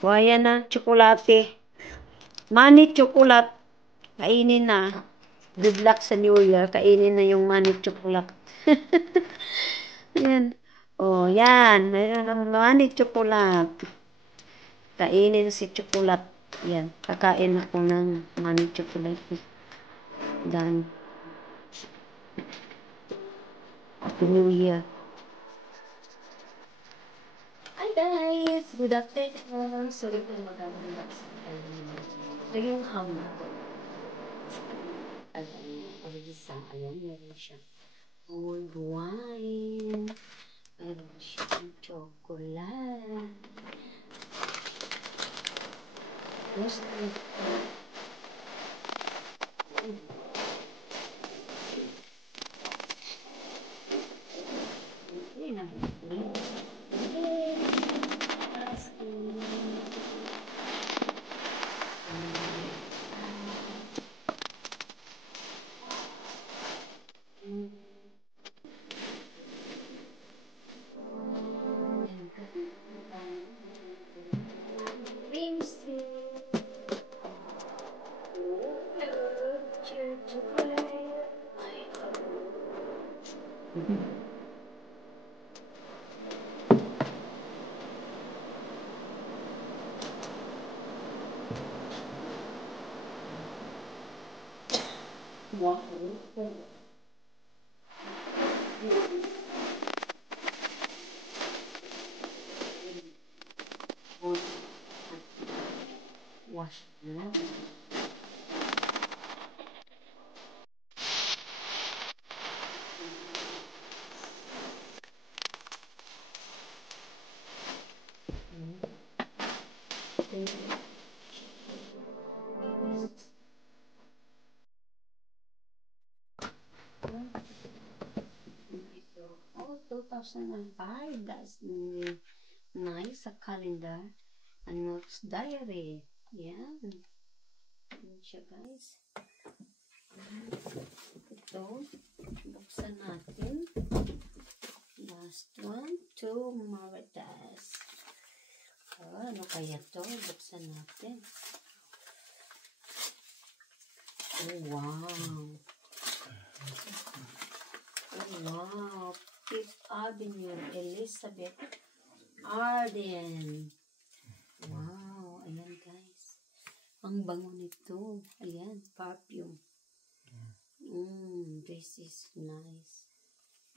Waya na, tsokolate. Money chocolate. Kainin na. Good luck sa New Year. Kainin na yung money chocolate. Yan. Oh, yan. Money chocolate. Kainin si chocolate. Yan. Kakain ako ng money chocolate. Dan. Happy New Year. Hi guys! Good afternoon. Sorry kung magandang ito yung hamon ko. Ayan, meron siya. Old wine. Meron siyang chocolate. Yes, wow. Wash na. Oh, 2005. That's nice. A calendar. And notes diary. Yan. Yan siya, guys. Ito. Buksan natin. Last one. Two Maritas. Oh, ano kaya to? Buksan natin. Oh, wow. Oh, wow. Fifth Avenue, Elizabeth Arden. Wow. Ayan, guys. Ang bango nito. Ayan, perfume. This is nice.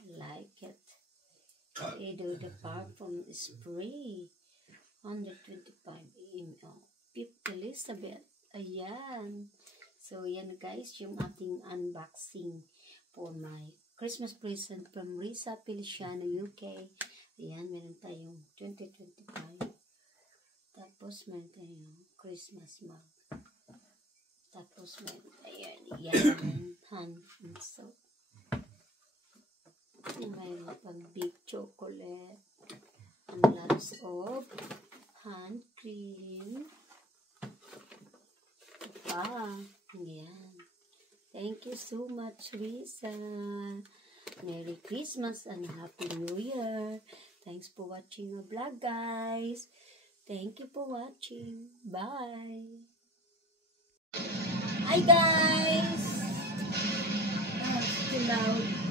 I like it. Either the perfume spray. 125 ml. Fifth Elizabeth. Ayan. So, yan guys, yung ating unboxing for my Christmas present from Risa Feliciano, UK. Ayan, meron tayong 2025. Tapos, meron tayong Christmas mug. Tapos, meron tayong yan, hand and soap. Mayroon pang big chocolate. And lots of hand cream. Yan. Thank you so much, Risa. Merry Christmas and Happy New Year. Thanks for watching my vlog, guys. Thank you for watching. Bye. Hi, guys. It's too loud.